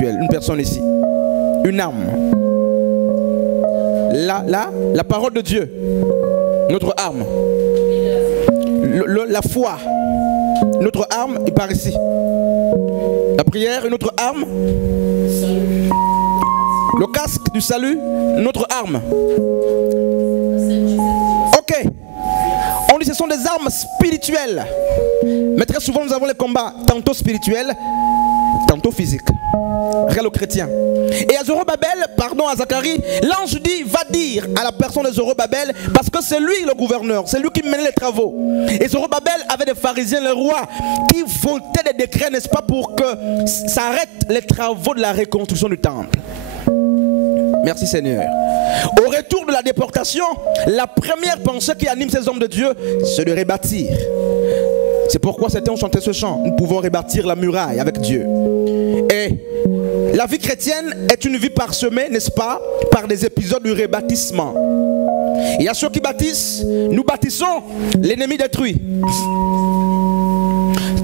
spirituelle. Une personne ici. Une arme. La parole de Dieu. Notre arme. La foi. Notre arme est par ici. La prière est notre arme. Le casque du salut, notre arme. Ok. On dit que ce sont des armes spirituelles. Mais très souvent nous avons les combats tantôt spirituels, tantôt physiques. Réel aux chrétiens. Et à Zorobabel, pardon à Zacharie, l'ange dit, va dire à la personne de Zorobabel, parce que c'est lui le gouverneur, c'est lui qui menait les travaux. Et Zorobabel avait des pharisiens, le roi, qui votaient des décrets, n'est-ce pas, pour que s'arrêtent les travaux de la reconstruction du temple. Merci Seigneur. Au retour de la déportation, la première pensée qui anime ces hommes de Dieu, c'est de rebâtir. C'est pourquoi certains ont chanté ce chant. Nous pouvons rebâtir la muraille avec Dieu. Et la vie chrétienne est une vie parsemée, n'est-ce pas, par des épisodes du rebâtissement. Il y a ceux qui bâtissent, nous bâtissons, l'ennemi détruit.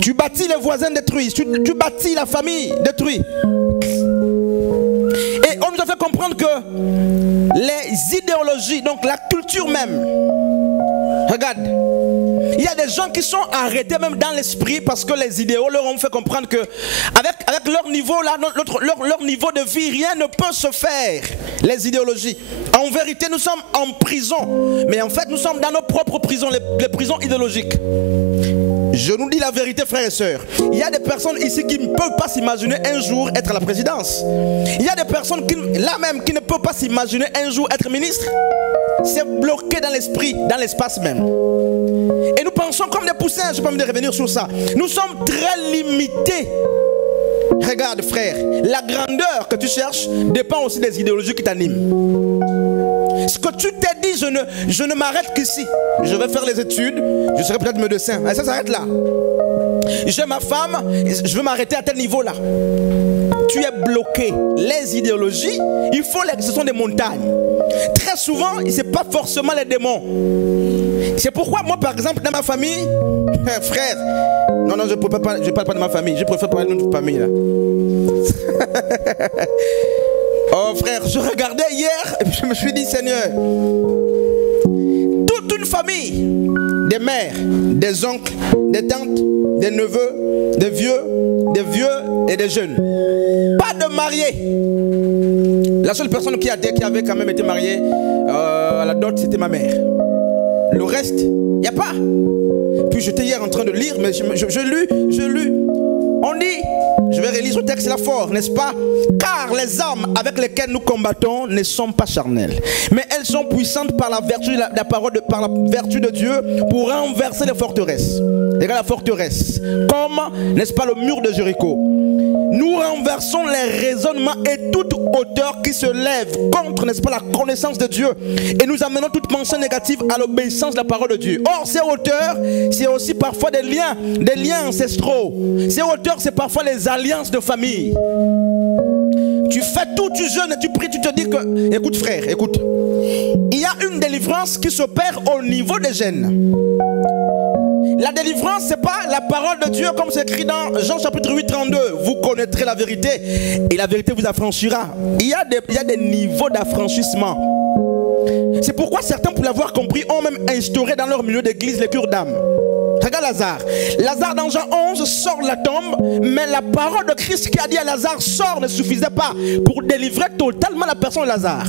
Tu bâtis les voisins détruits, tu bâtis la famille détruite. Et on nous a fait comprendre que les idéologies, donc la culture même, regarde, il y a des gens qui sont arrêtés même dans l'esprit parce que les idéaux leur ont fait comprendre que avec leur niveau là, leur niveau de vie, rien ne peut se faire. Les idéologies. En vérité, nous sommes en prison, mais en fait, nous sommes dans nos propres prisons, les prisons idéologiques. Je nous dis la vérité, frères et sœurs. Il y a des personnes ici qui ne peuvent pas s'imaginer un jour être à la présidence. Il y a des personnes qui ne peuvent pas s'imaginer un jour être ministre. C'est bloqué dans l'esprit, dans l'espace même. Et nous pensons comme des poussins, je n'ai pas envie de revenir sur ça. Nous sommes très limités. Regarde frère, la grandeur que tu cherches dépend aussi des idéologies qui t'animent. Ce que tu t'es dit, je ne m'arrête qu'ici. Je vais faire les études, je serai peut-être médecin. Et ça s'arrête là. J'ai ma femme, je veux m'arrêter à tel niveau là. Tu es bloqué. Les idéologies, ce sont des montagnes. Très souvent, ce n'est pas forcément les démons. C'est pourquoi moi par exemple dans ma famille, frère, non je ne parle pas de ma famille, je préfère parler de notre famille là. Oh frère, je regardais hier et puis je me suis dit Seigneur, toute une famille, des mères, des oncles, des tantes, des neveux, des vieux et des jeunes, pas de mariés. La seule personne qui avait quand même été mariée à la dot, c'était ma mère. Le reste, il n'y a pas. Puis j'étais hier en train de lire, mais je lus. On dit, je vais relire ce texte là fort, n'est-ce pas? Car les armes avec lesquelles nous combattons ne sont pas charnelles, mais elles sont puissantes par la vertu de la parole, par la vertu de Dieu pour renverser les forteresses. Regarde la forteresse, comme, n'est-ce pas, le mur de Jéricho. Nous renversons les raisonnements et toute hauteur qui se lève contre, n'est-ce pas, la connaissance de Dieu. Et nous amenons toute pensée négative à l'obéissance de la parole de Dieu. Or, ces hauteurs, c'est aussi parfois des liens ancestraux. Ces hauteurs, c'est parfois les alliances de famille. Tu fais tout, tu jeûnes et tu pries, tu te dis que... Écoute frère, écoute. Il y a une délivrance qui s'opère au niveau des gènes. La délivrance, ce n'est pas la parole de Dieu comme c'est écrit dans Jean chapitre 8, 32. Vous connaîtrez la vérité et la vérité vous affranchira. Il y a des niveaux d'affranchissement. C'est pourquoi certains, pour l'avoir compris, ont même instauré dans leur milieu d'église les cures d'âme. Regarde Lazare. Lazare dans Jean 11 sort de la tombe, mais la parole de Christ qui a dit à Lazare sort ne suffisait pas pour délivrer totalement la personne de Lazare.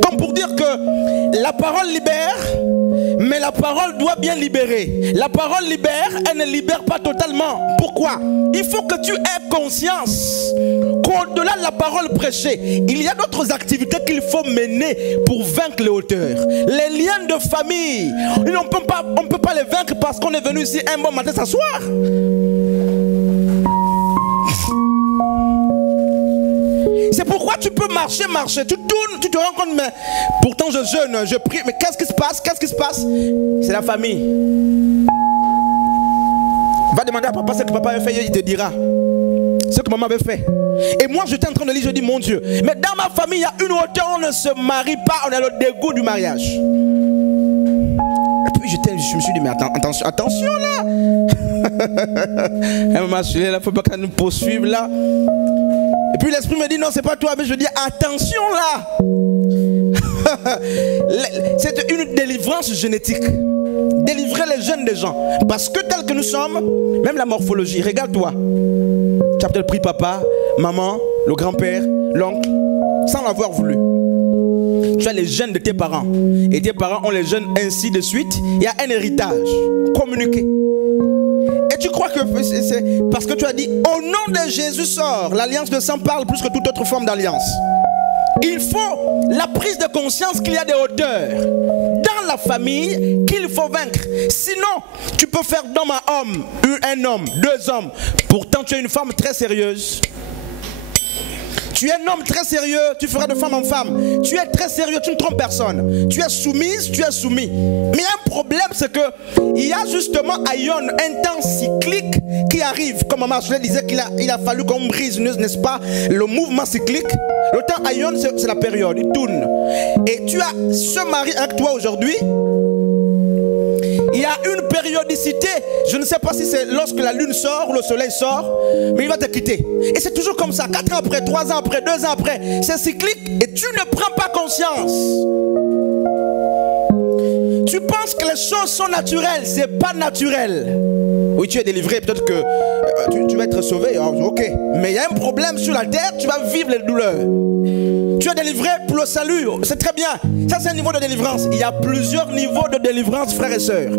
Comme pour dire que la parole libère, mais la parole doit bien libérer. La parole libère, elle ne libère pas totalement. Pourquoi? Il faut que tu aies conscience qu'au-delà de la parole prêchée, il y a d'autres activités qu'il faut mener pour vaincre les hauteurs. Les liens de famille, on ne peut pas les vaincre parce qu'on est venu ici un bon matin s'asseoir. C'est pourquoi tu peux marcher, tu tournes, tu te rends compte, mais pourtant je jeûne, je prie, mais qu'est-ce qui se passe? C'est la famille. Va demander à papa ce que papa avait fait, il te dira ce que maman avait fait. Et moi j'étais en train de lire, je dis mon Dieu, mais dans ma famille il y a une hauteur, on ne se marie pas, on a le dégoût du mariage. Et puis je me suis dit, mais attention là. Elle m'a dit, il ne faut pas qu'elle nous poursuive là. Et puis l'esprit me dit non, c'est pas toi, mais je dis attention là. C'est une délivrance génétique. Délivrer les jeunes des gens. Parce que tel que nous sommes, même la morphologie, regarde-toi. Tu as peut-être pris papa, maman, le grand-père, l'oncle, sans l'avoir voulu. Tu as les gènes de tes parents. Et tes parents ont les gènes ainsi de suite. Il y a un héritage communiqué. Et tu crois que c'est parce que tu as dit au nom de Jésus sort. L'alliance de sang parle plus que toute autre forme d'alliance. Il faut la prise de conscience qu'il y a des hauteurs dans la famille qu'il faut vaincre. Sinon, tu peux faire d'homme à homme, un homme, deux hommes. Pourtant, tu es une femme très sérieuse. Tu es un homme très sérieux, tu feras de femme en femme. Tu es très sérieux, tu ne trompes personne. Tu es soumise, tu es soumis. Mais un problème, c'est que il y a justement Aïon, un temps cyclique qui arrive. Comme Maman Marcelet disait qu'il a fallu qu'on brise, n'est-ce pas, le mouvement cyclique. Le temps Aïon, c'est la période, il tourne. Et tu as ce mari avec toi aujourd'hui. Il y a une périodicité. Je ne sais pas si c'est lorsque la lune sort ou le soleil sort, mais il va te quitter. Et c'est toujours comme ça. 4 ans après, 3 ans après, 2 ans après. C'est cyclique et tu ne prends pas conscience. Tu penses que les choses sont naturelles. C'est pas naturel. Oui, tu es délivré. Peut-être que tu vas être sauvé. Ok. Mais il y a un problème sur la terre. Tu vas vivre les douleurs. Tu es délivré pour le salut, c'est très bien. Ça c'est un niveau de délivrance. Il y a plusieurs niveaux de délivrance, frères et sœurs.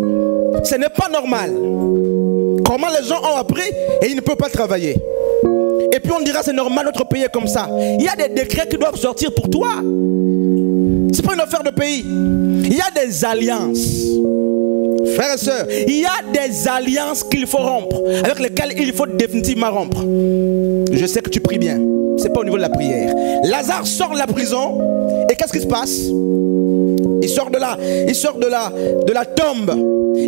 Ce n'est pas normal. Comment les gens ont appris et ils ne peuvent pas travailler. Et puis on dira c'est normal, notre pays est comme ça. Il y a des décrets qui doivent sortir pour toi. C'est pas une affaire de pays. Il y a des alliances. Frères et sœurs, il y a des alliances qu'il faut rompre, avec lesquelles il faut définitivement rompre. Je sais que tu pries bien. C'est pas au niveau de la prière. Lazare sort de la prison et qu'est-ce qui se passe? Il sort de la tombe.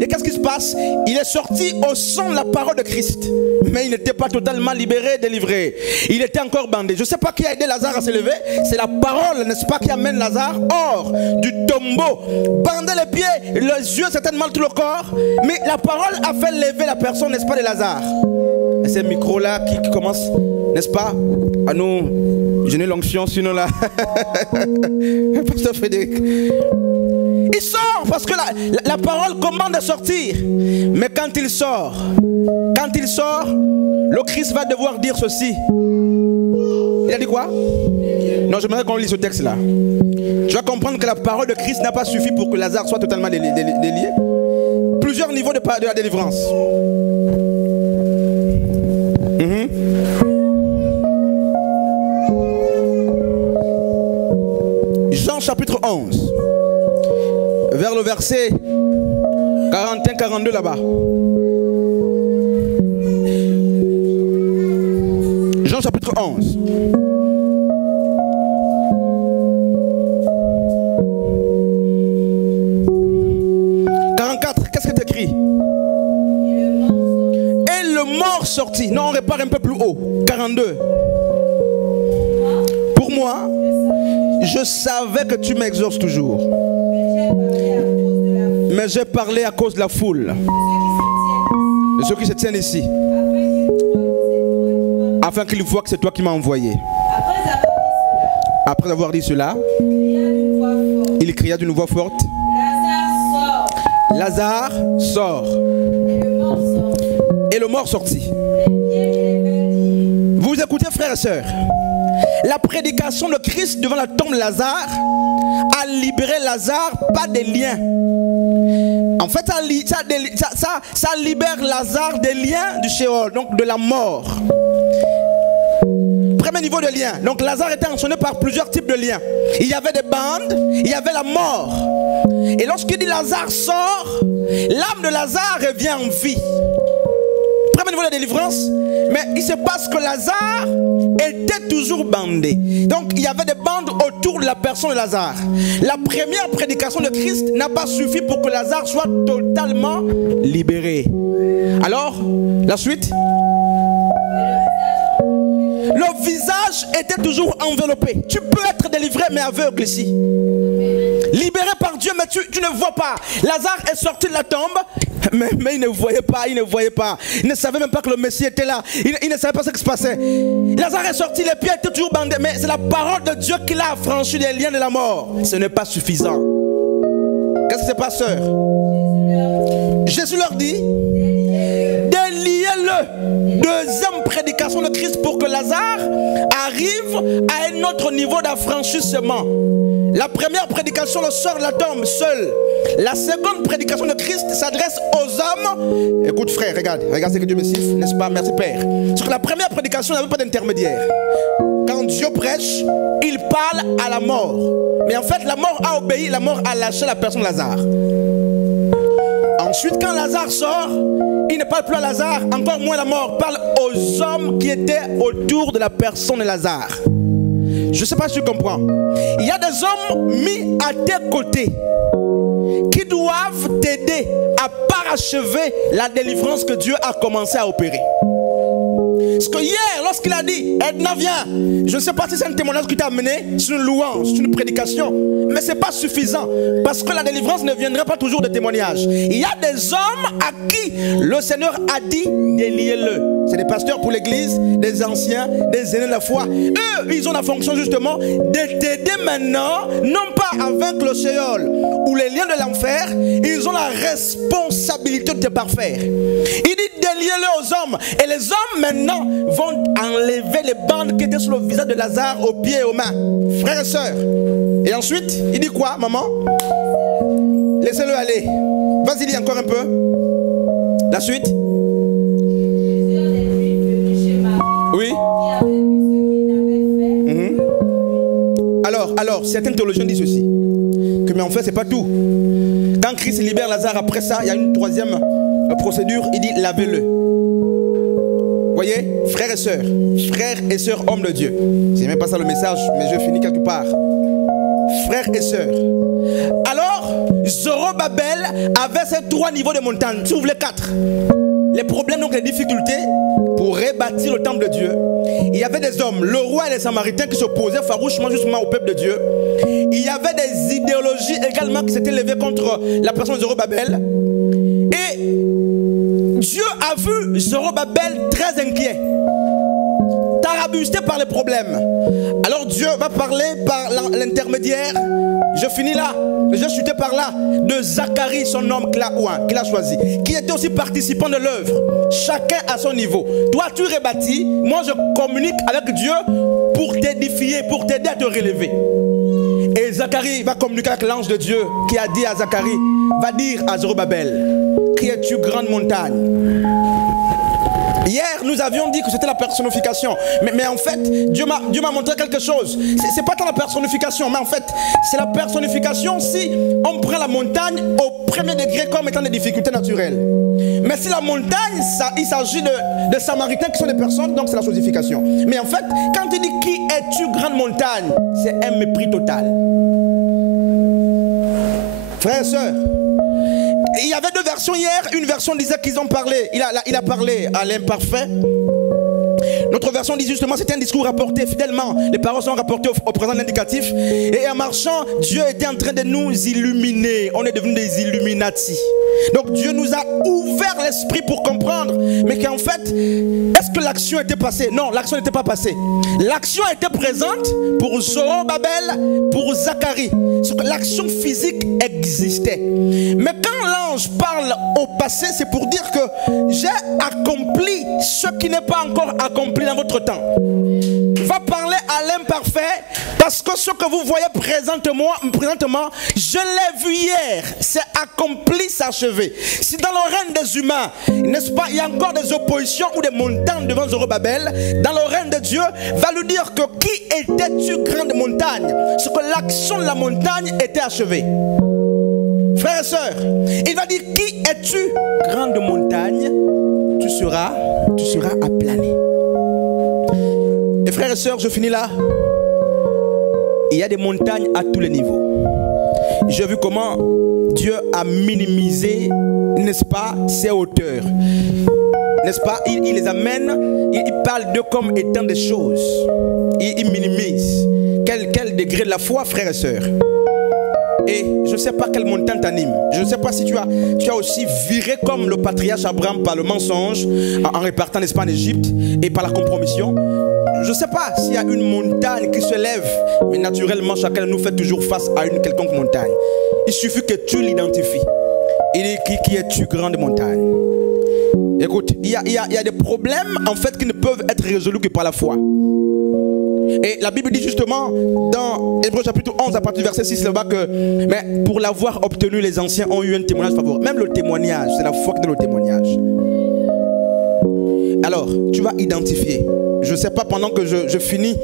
Et qu'est-ce qui se passe? Il est sorti au son de la parole de Christ. Mais il n'était pas totalement libéré, délivré. Il était encore bandé. Je ne sais pas qui a aidé Lazare à se lever. C'est la parole, n'est-ce pas, qui amène Lazare hors du tombeau. Bandé les pieds, les yeux, certainement tout le corps. Mais la parole a fait lever la personne, n'est-ce pas, de Lazare. Et ces micros-là qui commencent, n'est-ce pas, à nous jeûner l'onction, sinon là. Pasteur Frédéric. Il sort parce que la parole commande de sortir. Mais quand il sort, le Christ va devoir dire ceci. Il a dit quoi? Non, j'aimerais qu'on lise ce texte-là. Tu vas comprendre que la parole de Christ n'a pas suffi pour que Lazare soit totalement délié. Plusieurs niveaux de la délivrance. Jean chapitre 11. Vers le verset 41-42 là-bas. Jean chapitre 11. Qu'est-ce que tu écris? Et le mort sortit. Non, on répare un peu plus haut. 42. Pour moi, je savais que tu m'exauces toujours. Mais j'ai parlé à cause de la foule. De ceux qui se tiennent ici. Afin qu'ils voient que c'est toi qui m'as envoyé. Après avoir dit cela, il cria d'une voix forte. Lazare sort. Et le mort sortit. Vous écoutez, frères et sœurs, la prédication de Christ devant la tombe de Lazare a libéré Lazare, pas des liens. En fait, ça libère Lazare des liens du Sheol, donc de la mort. Premier niveau de lien. Donc Lazare était enchaîné par plusieurs types de liens. Il y avait des bandes, il y avait la mort. Et lorsqu'il dit Lazare sort, l'âme de Lazare revient en vie. Premier niveau de délivrance. Mais il se passe que Lazare était toujours bandé. Donc il y avait des bandes autour de la personne de Lazare. La première prédication de Christ n'a pas suffi pour que Lazare soit totalement libéré. Alors, la suite? Le visage était toujours enveloppé. Tu peux être délivré mais aveugle ici. Libéré par Dieu, mais tu ne vois pas. Lazare est sorti de la tombe, mais il ne voyait pas, il ne voyait pas. Il ne savait même pas que le Messie était là. Il ne savait pas ce qui se passait. Lazare est sorti, les pieds étaient toujours bandés, mais c'est la parole de Dieu qui l'a affranchi des liens de la mort. Ce n'est pas suffisant. Qu'est-ce qui se passe, sœur? Jésus leur dit, déliez-le. Deuxième prédication de Christ pour que Lazare arrive à un autre niveau d'affranchissement. La première prédication le sort de la tombe seul. La seconde prédication de Christ s'adresse aux hommes. Écoute frère, regarde ce que Dieu me siffle, n'est-ce pas? Merci Père. Parce que la première prédication n'avait pas d'intermédiaire. Quand Dieu prêche, il parle à la mort. Mais en fait, la mort a obéi, la mort a lâché la personne Lazare. Ensuite, quand Lazare sort, il ne parle plus à Lazare, encore moins la mort. Parle aux hommes qui étaient autour de la personne de Lazare. Je ne sais pas si tu comprends. Il y a des hommes mis à tes côtés qui doivent t'aider à parachever la délivrance que Dieu a commencé à opérer. Parce que hier, lorsqu'il a dit, Edna viens, je ne sais pas si c'est un témoignage qui t'a amené, c'est une louange, c'est une prédication, mais ce n'est pas suffisant, parce que la délivrance ne viendrait pas toujours de témoignages. Il y a des hommes à qui le Seigneur a dit, déliez-le. C'est des pasteurs pour l'église, des anciens, des aînés de la foi. Eux, ils ont la fonction justement de t'aider maintenant, non pas à vaincre le Sheol ou les liens de l'enfer, ils ont la responsabilité de te parfaire. Il dit déliez-le aux hommes. Et les hommes maintenant vont enlever les bandes qui étaient sur le visage de Lazare, aux pieds et aux mains. Frères et sœurs. Et ensuite, il dit quoi, maman? Laissez-le aller. Vas-y, dis encore un peu. La suite. Oui. Alors, certains théologiens disent ceci. Que mais en fait, c'est pas tout. Quand Christ libère Lazare, après ça, il y a une troisième procédure. Il dit lavez-le. Voyez, frères et sœurs, hommes de Dieu. C'est même pas ça le message, mais je finis quelque part. Frères et sœurs. Alors, Zorobabel avait ces 3 niveaux de montagne. Si vous voulez 4. Les problèmes, donc les difficultés pour rebâtir le temple de Dieu. Il y avait des hommes, le roi et les Samaritains qui s'opposaient farouchement justement au peuple de Dieu. Il y avait des idéologies également qui s'étaient levées contre la personne de Zorobabel. Et Dieu a vu Zorobabel très inquiet, tarabusté par les problèmes. Alors Dieu va parler par l'intermédiaire, je finis là, je suis par là, de Zacharie, son homme qu'il a choisi, qui était aussi participant de l'œuvre. Chacun à son niveau. Toi tu rebâtis, moi je communique avec Dieu pour t'édifier, pour t'aider à te relever. Et Zacharie va communiquer avec l'ange de Dieu qui a dit à Zacharie, va dire à Zorobabel, qui es-tu grande montagne? Hier, nous avions dit que c'était la personnification. Mais en fait, Dieu m'a montré quelque chose. C'est pas tant la personnification, mais en fait, c'est la personnification si on prend la montagne au premier degré comme étant des difficultés naturelles. Mais si la montagne, il s'agit de Samaritains qui sont des personnes, donc c'est la chosification. Mais en fait, quand il dit qui es-tu grande montagne, c'est un mépris total. Frères et sœurs, il y avait 2 versions hier. Une version disait qu'ils ont parlé, il a parlé à l'imparfait. Notre version dit justement c'était un discours rapporté fidèlement. Les paroles sont rapportées au présent indicatif. Et en marchant, Dieu était en train de nous illuminer. On est devenus des Illuminati. Donc Dieu nous a ouvert l'esprit pour comprendre. Mais qu'en fait, est-ce que l'action était passée? Non, l'action n'était pas passée. L'action était présente pour Zorobabel, pour Zacharie. L'action physique existait. Mais quand l'ange parle au passé, c'est pour dire que j'ai accompli ce qui n'est pas encore accompli dans votre temps. Va parler à l'imparfait parce que ce que vous voyez présentement, je l'ai vu hier. C'est accompli, c'est achevé. Si dans le règne des humains, n'est-ce pas, il y a encore des oppositions ou des montagnes devant Zorobabel, dans le règne de Dieu, va lui dire que qui étais-tu grande montagne? Ce que l'action de la montagne était achevée. Frères et sœurs, il va dire qui es-tu grande montagne? Tu seras aplané. Et frères et sœurs, je finis là. Il y a des montagnes à tous les niveaux. J'ai vu comment Dieu a minimisé, n'est-ce pas, ses hauteurs. N'est-ce pas, il les amène, il parle d'eux comme étant des choses. Il minimise. Quel degré de la foi, frères et sœurs? Et je ne sais pas quelle montagne t'anime. Je ne sais pas si tu as aussi viré comme le patriarche Abraham par le mensonge, en répartant, n'est-ce pas, en Égypte, et par la compromission. Je ne sais pas s'il y a une montagne qui se lève, mais naturellement, chacun de nous fait toujours face à une quelconque montagne. Il suffit que tu l'identifies. Il dit, qui es-tu, grande montagne? Écoute, il y a des problèmes, en fait, qui ne peuvent être résolus que par la foi. Et la Bible dit justement dans Hébreux chapitre 11 à partir du verset 6 là-bas que mais pour l'avoir obtenu, les anciens ont eu un témoignage favorable. Même le témoignage, c'est la foi qui donne le témoignage. Alors, tu vas identifier. Je ne sais pas, pendant que je finis,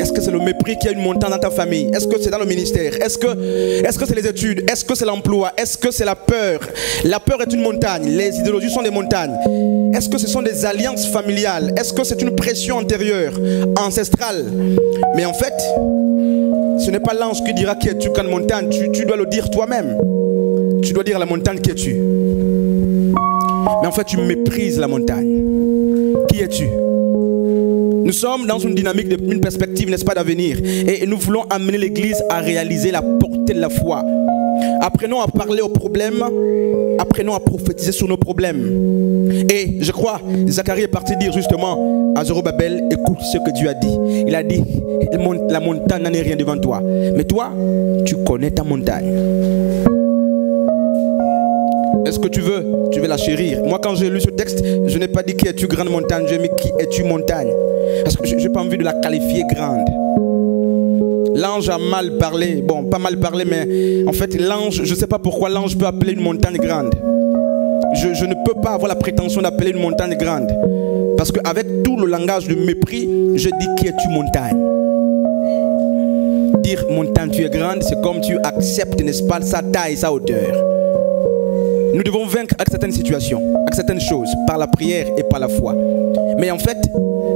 est-ce que c'est le mépris qui a une montagne dans ta famille? Est-ce que c'est dans le ministère? Est-ce que c'est les études? Est-ce que c'est l'emploi? Est-ce que c'est la peur? La peur est une montagne. Les idéologies sont des montagnes. Est-ce que ce sont des alliances familiales? Est-ce que c'est une pression antérieure, ancestrale? Mais en fait, ce n'est pas l'ange qui dira qui es-tu, grande montagne. Tu dois le dire toi-même. Tu dois dire à la montagne qui es-tu. Mais en fait, tu méprises la montagne. Qui es-tu? Nous sommes dans une dynamique, une perspective, n'est-ce pas, d'avenir. Et nous voulons amener l'Église à réaliser la portée de la foi. Apprenons à parler aux problèmes. Apprenons à prophétiser sur nos problèmes. Et je crois, Zacharie est parti dire justement à Zorobabel, écoute ce que Dieu a dit. Il a dit, la montagne n'en est rien devant toi. Mais toi, tu connais ta montagne. Est-ce que tu veux la chérir? Moi, quand j'ai lu ce texte, je n'ai pas dit qui es-tu, grande montagne. J'ai mis qui es-tu, montagne. Parce que je n'ai pas envie de la qualifier grande. L'ange a mal parlé. Bon, pas mal parlé, mais en fait, l'ange, je ne sais pas pourquoi l'ange peut appeler une montagne grande. Je ne peux pas avoir la prétention d'appeler une montagne grande. Parce qu'avec tout le langage de mépris, je dis qui es-tu, montagne. Dire montagne, tu es grande, c'est comme tu acceptes, n'est-ce pas, sa taille, sa hauteur. Nous devons vaincre avec certaines situations, avec certaines choses, par la prière et par la foi. Mais en fait,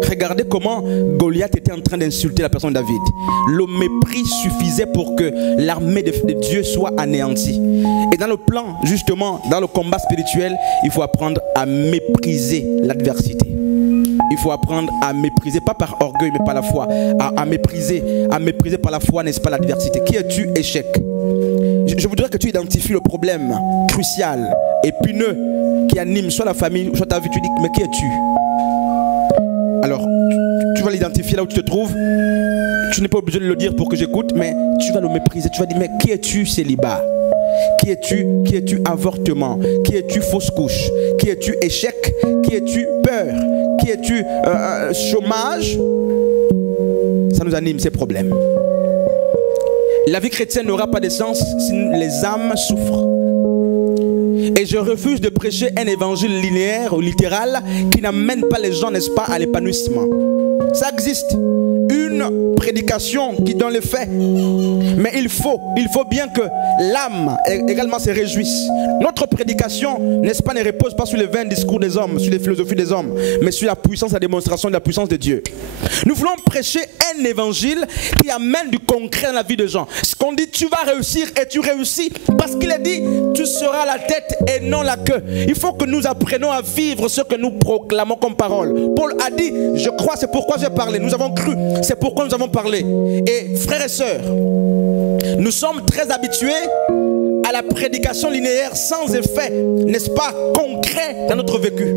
regardez comment Goliath était en train d'insulter la personne de David. Le mépris suffisait pour que l'armée de Dieu soit anéantie. Et dans le plan, justement, dans le combat spirituel, il faut apprendre à mépriser l'adversité. Il faut apprendre à mépriser, pas par orgueil, mais par la foi. À mépriser par la foi, n'est-ce pas, l'adversité. Qui es-tu, échec? Je voudrais que tu identifies le problème crucial, épineux, qui anime soit la famille, soit ta vie. Tu dis, mais qui es-tu? Alors, tu vas l'identifier là où tu te trouves. Tu n'es pas obligé de le dire pour que j'écoute, mais tu vas le mépriser. Tu vas dire, mais qui es-tu, célibat? Qui es-tu, avortement? Qui es-tu, fausse couche? Qui es-tu, échec? Qui es-tu, peur? Qui es-tu, chômage? Ça nous anime, ces problèmes. La vie chrétienne n'aura pas de sens si les âmes souffrent. Et je refuse de prêcher un évangile linéaire ou littéral qui n'amène pas les gens, n'est-ce pas, à l'épanouissement. Ça existe. Une prédication qui donne les faits. Mais il faut bien que l'âme également se réjouisse. Notre prédication, n'est-ce pas, ne repose pas sur les vains discours des hommes, sur les philosophies des hommes, mais sur la puissance, la démonstration de la puissance de Dieu. Nous voulons prêcher un évangile qui amène du concret dans la vie des gens. Ce qu'on dit, tu vas réussir et tu réussis parce qu'il est dit, tu seras la tête et non la queue. Il faut que nous apprenions à vivre ce que nous proclamons comme parole. Paul a dit, je crois, c'est pourquoi j'ai parlé. Nous avons cru, c'est pourquoi nous avons parlé. Et frères et sœurs, nous sommes très habitués à la prédication linéaire sans effet, n'est-ce pas, concret dans notre vécu.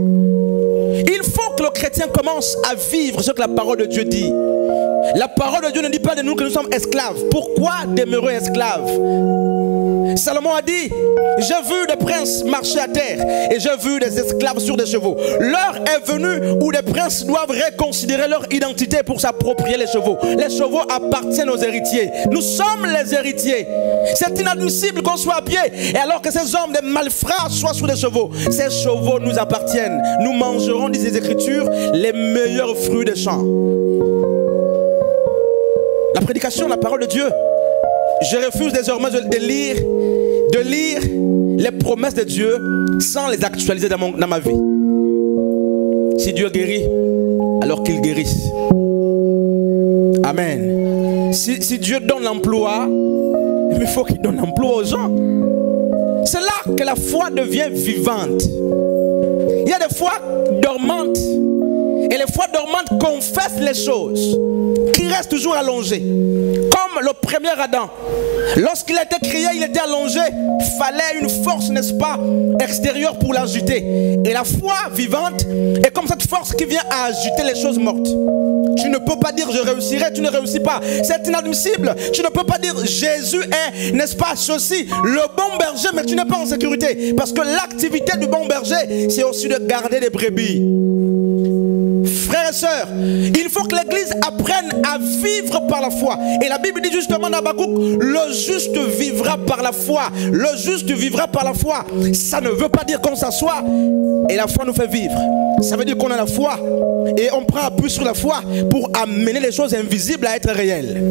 Il faut que le chrétien commence à vivre ce que la parole de Dieu dit. La parole de Dieu ne dit pas de nous que nous sommes esclaves. Pourquoi demeurer esclaves? Salomon a dit, j'ai vu des princes marcher à terre et j'ai vu des esclaves sur des chevaux. L'heure est venue où les princes doivent reconsidérer leur identité pour s'approprier les chevaux. Les chevaux appartiennent aux héritiers. Nous sommes les héritiers. C'est inadmissible qu'on soit à pied et alors que ces hommes, des malfrats, soient sur des chevaux. Ces chevaux nous appartiennent. Nous mangerons, disent les Écritures, les meilleurs fruits des champs. La prédication, la parole de Dieu. Je refuse désormais de lire les promesses de Dieu sans les actualiser dans ma vie. Si Dieu guérit, alors qu'il guérisse. Amen. Si Dieu donne l'emploi, il faut qu'il donne l'emploi aux gens. C'est là que la foi devient vivante. Il y a des fois dormantes. Et les foi dormantes confessent les choses. qui reste toujours allongé. Comme le premier Adam. Lorsqu'il a été créé, il était allongé. Il fallait une force, n'est-ce pas, extérieure pour l'agiter. Et la foi vivante est comme cette force qui vient à agiter les choses mortes. Tu ne peux pas dire je réussirai, tu ne réussis pas. C'est inadmissible. Tu ne peux pas dire Jésus est, n'est-ce pas, ceci, le bon berger, mais tu n'es pas en sécurité. Parce que l'activité du bon berger, c'est aussi de garder les brebis. Frères et sœurs, il faut que l'Église apprenne à vivre par la foi. Et la Bible dit justement dans Habakkuk, le juste vivra par la foi. Le juste vivra par la foi. Ça ne veut pas dire qu'on s'assoit et la foi nous fait vivre. Ça veut dire qu'on a la foi et on prend appui sur la foi pour amener les choses invisibles à être réelles.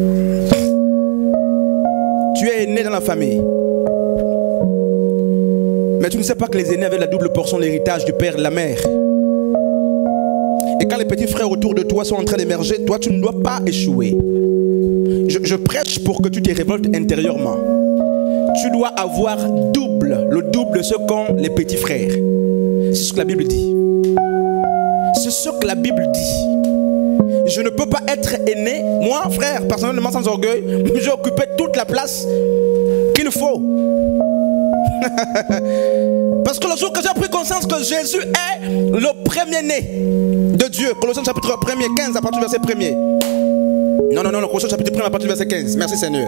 Tu es né dans la famille, mais tu ne sais pas que les aînés avaient la double portion de l'héritage du père et de la mère. Et quand les petits frères autour de toi sont en train d'émerger, toi tu ne dois pas échouer. Je prêche pour que tu te révoltes intérieurement. Tu dois avoir le double de ce qu'ont les petits frères. C'est ce que la Bible dit. C'est ce que la Bible dit. Je ne peux pas être aîné. Moi, frère, personnellement sans orgueil, j'ai occupé toute la place qu'il faut. Parce que le jour que j'ai pris conscience que Jésus est le premier-né de Dieu, Colossiens chapitre 1er, 15 à partir du verset 1er. Non, Colossiens chapitre 1 à partir du verset 15. Merci Seigneur.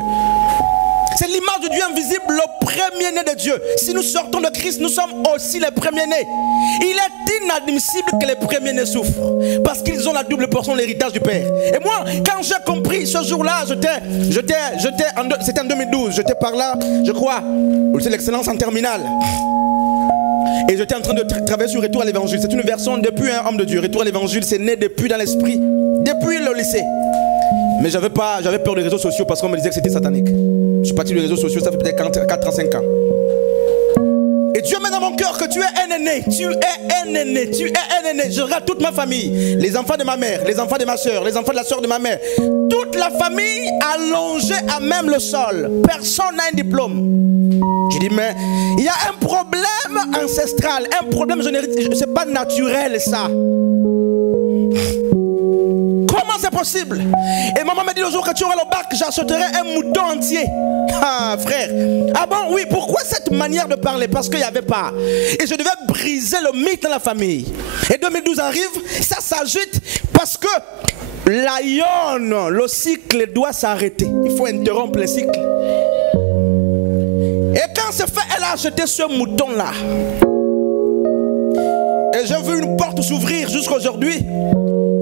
C'est l'image de Dieu invisible, le premier-né de Dieu. Si nous sortons de Christ, nous sommes aussi les premiers-nés. Il est inadmissible que les premiers-nés souffrent. Parce qu'ils ont la double portion de l'héritage du Père. Et moi, quand j'ai compris ce jour-là, c'était en 2012. J'étais par là, je crois, c'est l'excellence en terminale. Et j'étais en train de travailler sur Retour à l'évangile. C'est une version depuis un homme de Dieu. Retour à l'évangile, c'est né depuis dans l'esprit, depuis le lycée. Mais j'avais peur des réseaux sociaux parce qu'on me disait que c'était satanique. Je suis parti des réseaux sociaux, ça fait peut-être 4 à 5 ans. Et Dieu met dans mon cœur que tu es un aîné. Tu es un aîné. Tu es un aîné. Je regarde toute ma famille. Les enfants de ma mère, les enfants de ma soeur, les enfants de la soeur de ma mère. Toute la famille allongée à même le sol. Personne n'a un diplôme. Je dis, mais il y a un problème ancestral, un problème génétique. C'est pas naturel ça. Comment c'est possible? Et maman m'a dit le jour que tu auras le bac, j'achèterai un mouton entier. Ah frère. Ah bon, oui, pourquoi cette manière de parler? Parce qu'il n'y avait pas. Et je devais briser le mythe dans la famille. Et 2012 arrive, ça s'agite parce que la yonne, le cycle doit s'arrêter. Il faut interrompre le cycle. Et quand c'est fait, elle a acheté ce mouton-là. Et j'ai vu une porte s'ouvrir jusqu'aujourd'hui.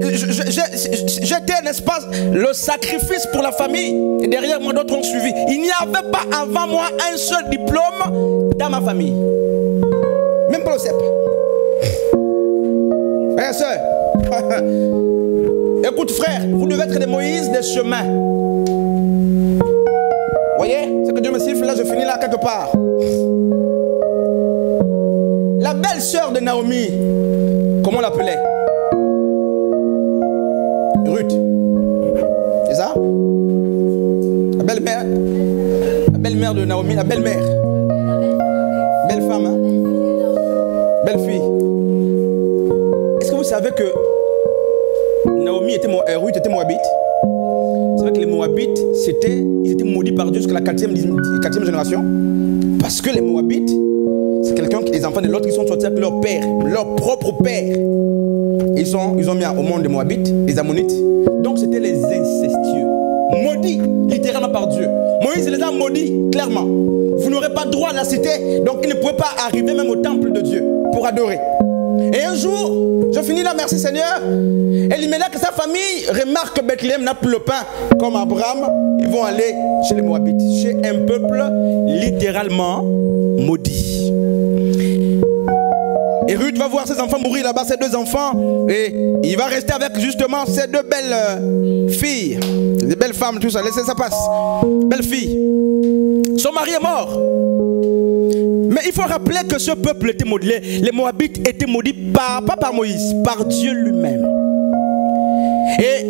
J'étais, n'est-ce pas, le sacrifice pour la famille. Et derrière moi, d'autres ont suivi. Il n'y avait pas avant moi un seul diplôme dans ma famille. Même pas le CEP. Frère et soeur, écoute frère, vous devez être des Moïse des chemins. Voyez, c'est que Dieu me siffle, là je finis là quelque part. La belle sœur de Naomi, comment on l'appelait? Ruth. C'est ça? La belle-mère de Naomi, la belle-mère. Belle femme, hein? Belle fille. Est-ce que vous savez que Ruth était moabite? Vous savez que les Moabites, ils étaient maudits par Dieu jusqu'à la 4e génération. Parce que les Moabites, c'est les enfants de l'autre qui sont sortis avec leur père, leur propre père. Ils ont mis au monde des Moabites, les Ammonites. Donc c'était les incestueux. Maudits, littéralement par Dieu. Moïse les a maudits, clairement. Vous n'aurez pas droit à la cité, donc ils ne pouvaient pas arriver même au temple de Dieu pour adorer. Et un jour, je finis là, merci Seigneur. Elimelech et sa famille remarquent que Bethléem n'a plus le pain. Comme Abraham, ils vont aller chez les Moabites, chez un peuple littéralement maudit. Et Ruth va voir ses enfants mourir là-bas, ses 2 enfants. Et il va rester avec justement ces 2 belles filles. Des belles femmes, tout ça. Laissez ça passe. Belles filles. Son mari est mort. Mais il faut rappeler que ce peuple était maudit. Les Moabites étaient maudits pas par Moïse, par Dieu lui-même. Et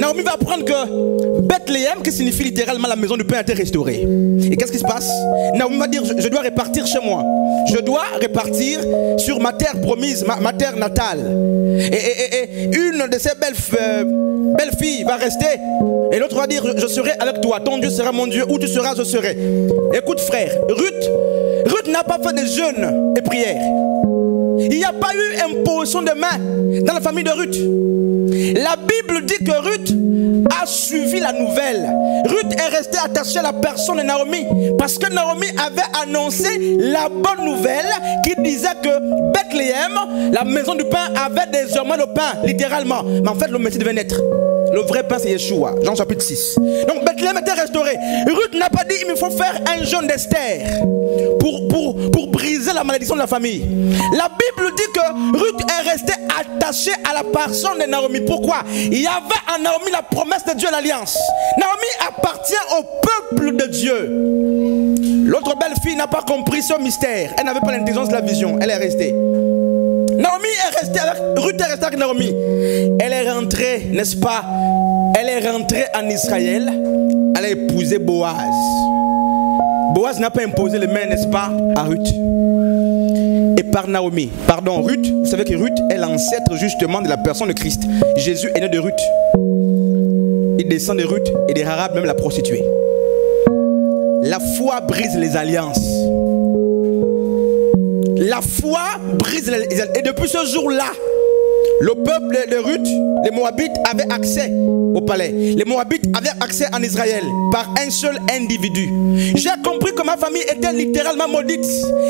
Naomi va apprendre que Bethléem, qui signifie littéralement la maison du pain, a été restaurée. Et qu'est-ce qui se passe? Naomi va dire, je dois repartir chez moi. Je dois repartir sur ma terre promise, ma terre natale. Et une de ces belles belle-fille va rester. Et l'autre va dire, je serai avec toi. Ton Dieu sera mon Dieu. Où tu seras, je serai. Écoute frère, Ruth n'a pas fait de jeûne et prière. Il n'y a pas eu imposition de main dans la famille de Ruth. La Bible dit que Ruth a suivi la nouvelle. Ruth est restée attachée à la personne de Naomi parce que Naomi avait annoncé la bonne nouvelle qui disait que Bethléem, la maison du pain, avait désormais le pain, littéralement. Mais en fait, le Messie devait naître. Le vrai pain, c'est Yeshua, Jean chapitre 6. Donc Bethléem était restauré. Ruth n'a pas dit il me faut faire un jeûne d'Esther pour briser la malédiction de la famille. La Bible dit que Ruth est restée attachée à la personne de Naomi. Pourquoi? Il y avait en Naomi la promesse de Dieu, l'alliance. Naomi appartient au peuple de Dieu. L'autre belle-fille n'a pas compris ce mystère. Elle n'avait pas l'intelligence de la vision. Elle est restée. Naomi est restée avec Ruth, est restée avec Naomi. Elle est rentrée, n'est-ce pas? Elle est rentrée en Israël. Elle a épousé Boaz. Boaz n'a pas imposé les mains, n'est-ce pas, à Ruth. Et par Naomi, pardon, Ruth, vous savez que Ruth est l'ancêtre justement de la personne de Christ. Jésus est né de Ruth. Il descend de Ruth et des Arabes, même la prostituée. La foi brise les alliances. La foi brise les alliances. Et depuis ce jour-là, le peuple de Ruth, les Moabites, avaient accès au palais. Les Moabites avaient accès en Israël par un seul individu. J'ai compris que ma famille était littéralement maudite.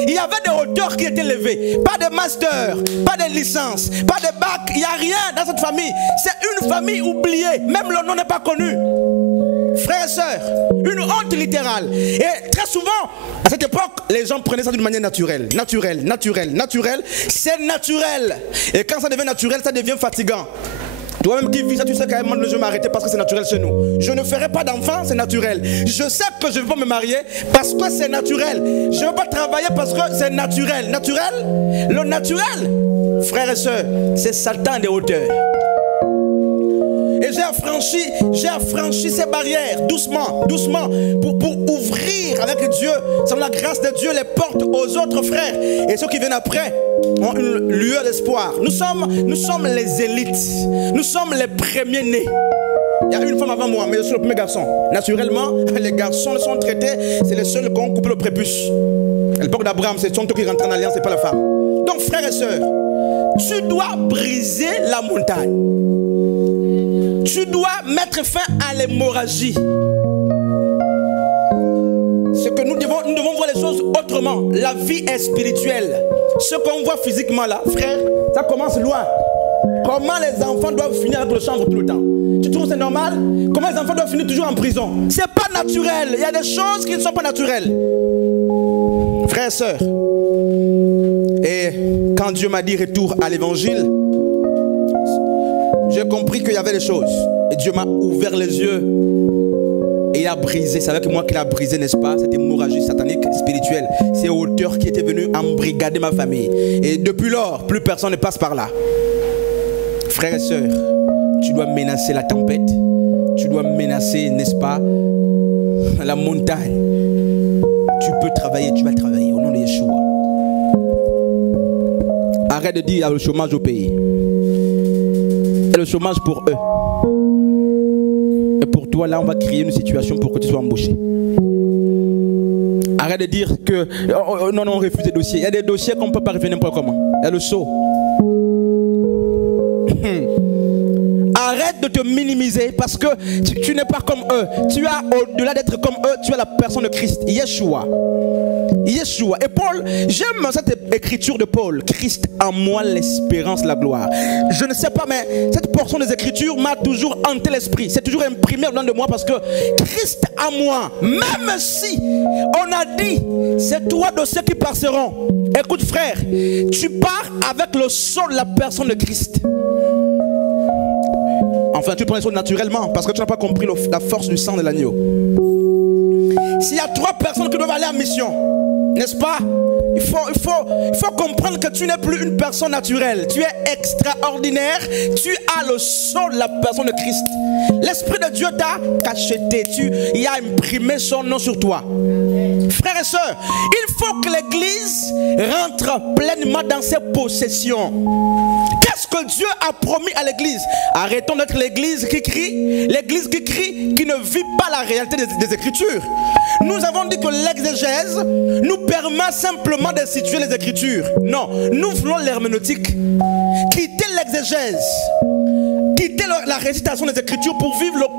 Il y avait des hauteurs qui étaient levées. Pas de master, pas de licence, pas de bac. Il n'y a rien dans cette famille. C'est une famille oubliée. Même le nom n'est pas connu. Frères et sœurs, une honte littérale. Et très souvent, à cette époque, les gens prenaient ça d'une manière naturelle. Naturelle. C'est naturel. Et quand ça devient naturel, ça devient fatigant. Toi-même qui vis ça, tu sais quand même, je vais m'arrêter parce que c'est naturel chez nous. Je ne ferai pas d'enfant, c'est naturel. Je sais que je ne vais pas me marier parce que c'est naturel. Je ne vais pas travailler parce que c'est naturel. Naturel? Le naturel, frères et sœurs, c'est Satan des hauteurs. Et j'ai affranchi ces barrières doucement pour ouvrir avec Dieu, sans la grâce de Dieu, les portes aux autres frères. Et ceux qui viennent après ont une lueur d'espoir. Nous sommes les élites. Nous sommes les premiers nés. Il y a une femme avant moi, mais je suis le premier garçon. Naturellement, les garçons sont traités, c'est les seuls qui ont coupé le prépuce. À l'époque d'Abraham, c'est son qui rentre en alliance, c'est pas la femme. Donc frères et sœurs, tu dois briser la montagne. Tu dois mettre fin à l'hémorragie. Ce que nous devons voir les choses autrement. La vie est spirituelle. Ce qu'on voit physiquement là, frère, ça commence loin. Comment les enfants doivent finir avec le chanvre tout le temps? Tu trouves c'est normal? Comment les enfants doivent finir toujours en prison? C'est pas naturel. Il y a des choses qui ne sont pas naturelles. Frères et sœurs, et quand Dieu m'a dit retour à l'évangile, j'ai compris qu'il y avait des choses. Et Dieu m'a ouvert les yeux. Et il a brisé. C'est avec moi qu'il a brisé, n'est-ce pas? Cette hémorragie satanique spirituelle. Ces hauteurs qui étaient venus embrigader ma famille. Et depuis lors, plus personne ne passe par là. Frères et sœurs, tu dois menacer la tempête. Tu dois menacer, n'est-ce pas, la montagne. Tu peux travailler, tu vas travailler au nom de Yeshua. Arrête de dire il y a le chômage au pays. Le chômage pour eux. Et pour toi, là, on va créer une situation pour que tu sois embauché. Arrête de dire que non, on refuse des dossiers. Il y a des dossiers qu'on ne peut pas revenir n'importe comment. Il y a le saut. Arrête de te minimiser parce que tu n'es pas comme eux. Tu as, au-delà d'être comme eux, tu as la personne de Christ, Yeshua. Yeshua. Et Paul, j'aime cette écriture de Paul. Christ en moi, l'espérance, la gloire. Je ne sais pas, mais cette portion des écritures m'a toujours hanté l'esprit. C'est toujours imprimé au dedans de moi parce que Christ en moi, même si on a dit, c'est toi de ceux qui passeront. Écoute frère, tu pars avec le sang de la personne de Christ. Enfin, tu prends les choses naturellement parce que tu n'as pas compris la force du sang de l'agneau. S'il y a 3 personnes qui doivent aller en mission, n'est-ce pas? Il faut comprendre que tu n'es plus une personne naturelle. Tu es extraordinaire. Tu as le sang de la personne de Christ. L'Esprit de Dieu t'a cacheté. Il a imprimé son nom sur toi. Frères et sœurs, il faut que l'Église rentre pleinement dans ses possessions. Qu'est-ce que Dieu a promis à l'Église? Arrêtons d'être l'Église qui crie, qui ne vit pas la réalité des Écritures. Nous avons dit que l'exégèse nous permet simplement de situer les Écritures. Non, nous voulons l'herméneutique. Quitter l'exégèse, quitter la récitation des Écritures pour vivre le